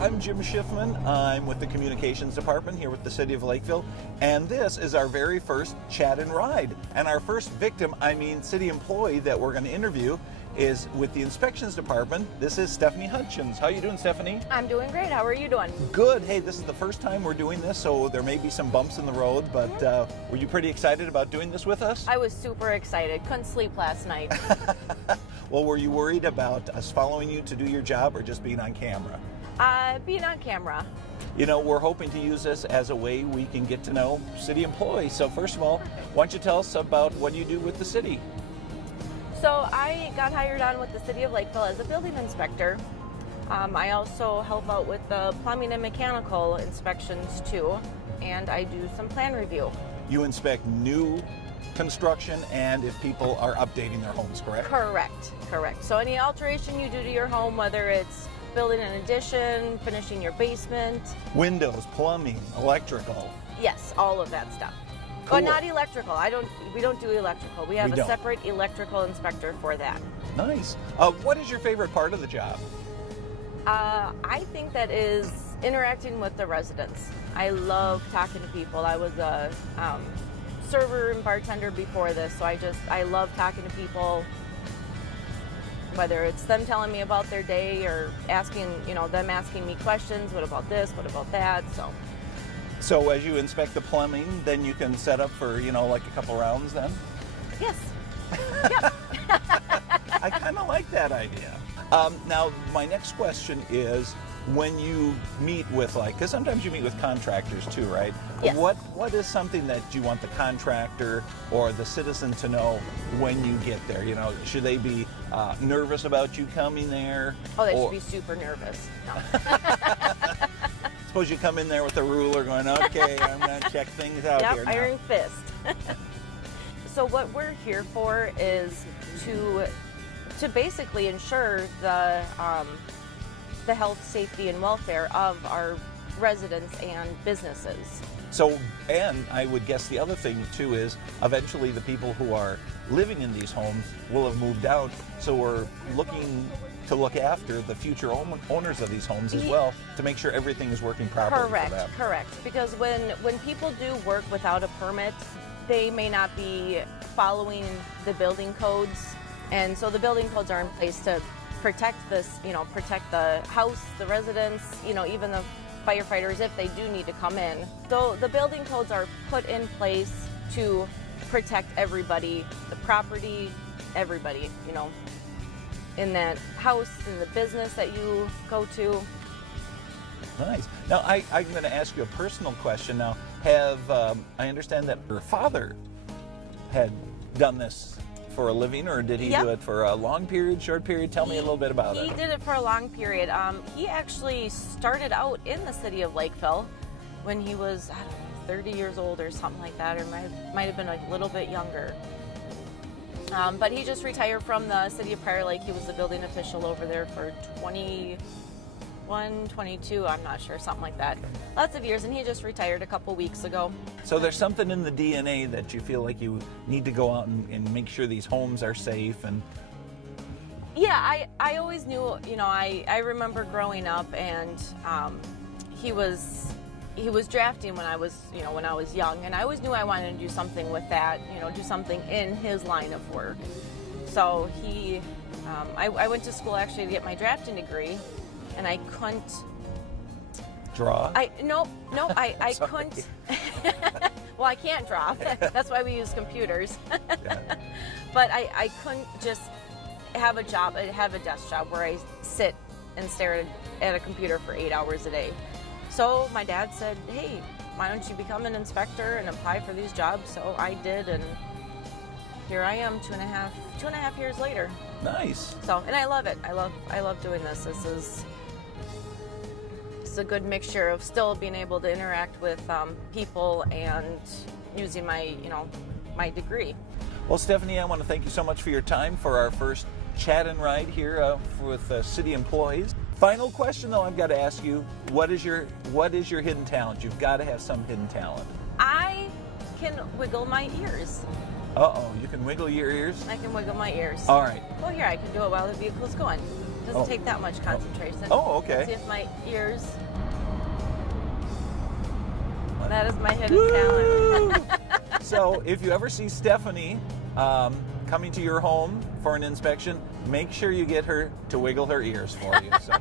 I'm Jim Schiffman. I'm with the Communications Department here with the City of Lakeville, and this is our very first Chat and Ride. And our first victim, city employee that we're going to interview is with the Inspections Department. This is Stephanie Hutchins. How are you doing, Stephanie? I'm doing great. How are you doing? Good. Hey, this is the first time we're doing this, so there may be some bumps in the road, but were you pretty excited about doing this with us? I was super excited. Couldn't sleep last night. Well, were you worried about us following you to do your job or just being on camera? Being on camera. You know, we're hoping to use this as a way we can get to know city employees. So first of all, why don't you tell us about what you do with the city? So I got hired on with the City of Lakeville as a building inspector. I also help out with the plumbing and mechanical inspections too, and I do some plan review. You inspect new construction and if people are updating their homes, correct? Correct. So any alteration you do to your home, whether it's building an addition, finishing your basement. Windows, plumbing, electrical. Yes, all of that stuff. Cool. But not electrical. We don't do electrical. We have a separate electrical inspector for that. Nice. What is your favorite part of the job? I think that is interacting with the residents. I love talking to people. I was a server and bartender before this, so I love talking to people. Whether it's them telling me about their day or them asking me questions. What about this? What about that? So as you inspect the plumbing, then you can set up for, like a couple rounds then? Yes. Yep. I kind of like that idea. Now, my next question is, when you meet with, because sometimes you meet with contractors too, right? Yes. What is something that you want the contractor or the citizen to know when you get there? Should they be nervous about you coming there? Oh, they should be super nervous. No. Suppose you come in there with a ruler going, okay, I'm going to check things out here now. Iron fist. So what we're here for is to basically ensure the health, safety, and welfare of our residents and businesses. So, and I would guess the other thing too is eventually the people who are living in these homes will have moved out, so we're looking to look after the future owners of these homes as well to make sure everything is working properly for them. Correct. Because when people do work without a permit, they may not be following the building codes, and so the building codes are in place to protect this, protect the house, the residents, even the firefighters if they do need to come in. So the building codes are put in place to protect everybody, the property, everybody, in that house, in the business that you go to. Nice. Now, I'm going to ask you a personal question now. I understand that your father had done this for a living, or did he do it for a long period, short period? Tell me a little bit about it. He did it for a long period. He actually started out in the City of Lakeville when he was, 30 years old or something like that, or might have been a little bit younger. But he just retired from the City of Prior Lake. He was the building official over there for 21, 22, I'm not sure, something like that. Lots of years, and he just retired a couple weeks ago. So there's something in the DNA that you feel like you need to go out and make sure these homes are safe. And yeah, I always knew, I remember growing up, and he was drafting when I was young, and I always knew I wanted to do something with that, do something in his line of work. So I went to school actually to get my drafting degree, and I couldn't draw. I couldn't. Well, I can't draw. That's why we use computers. Yeah. But I couldn't just have a desk job where I sit and stare at a computer for 8 hours a day. So my dad said, hey, why don't you become an inspector and apply for these jobs? So I did, and here I am 2.5 years later. Nice. So, and I love it. I love doing this. It's a good mixture of still being able to interact with people and using my degree. Well, Stephanie, I want to thank you so much for your time for our first Chat and Ride here with city employees. Final question, though, I've got to ask you: what is your hidden talent? You've got to have some hidden talent. I can wiggle my ears. Uh-oh, you can wiggle your ears? I can wiggle my ears. All right. Well, here, I can do it while the vehicle's going. doesn't take that much concentration. Oh, okay. Let's see if my ears. That is my hidden talent. So if you ever see Stephanie coming to your home for an inspection, make sure you get her to wiggle her ears for you. So.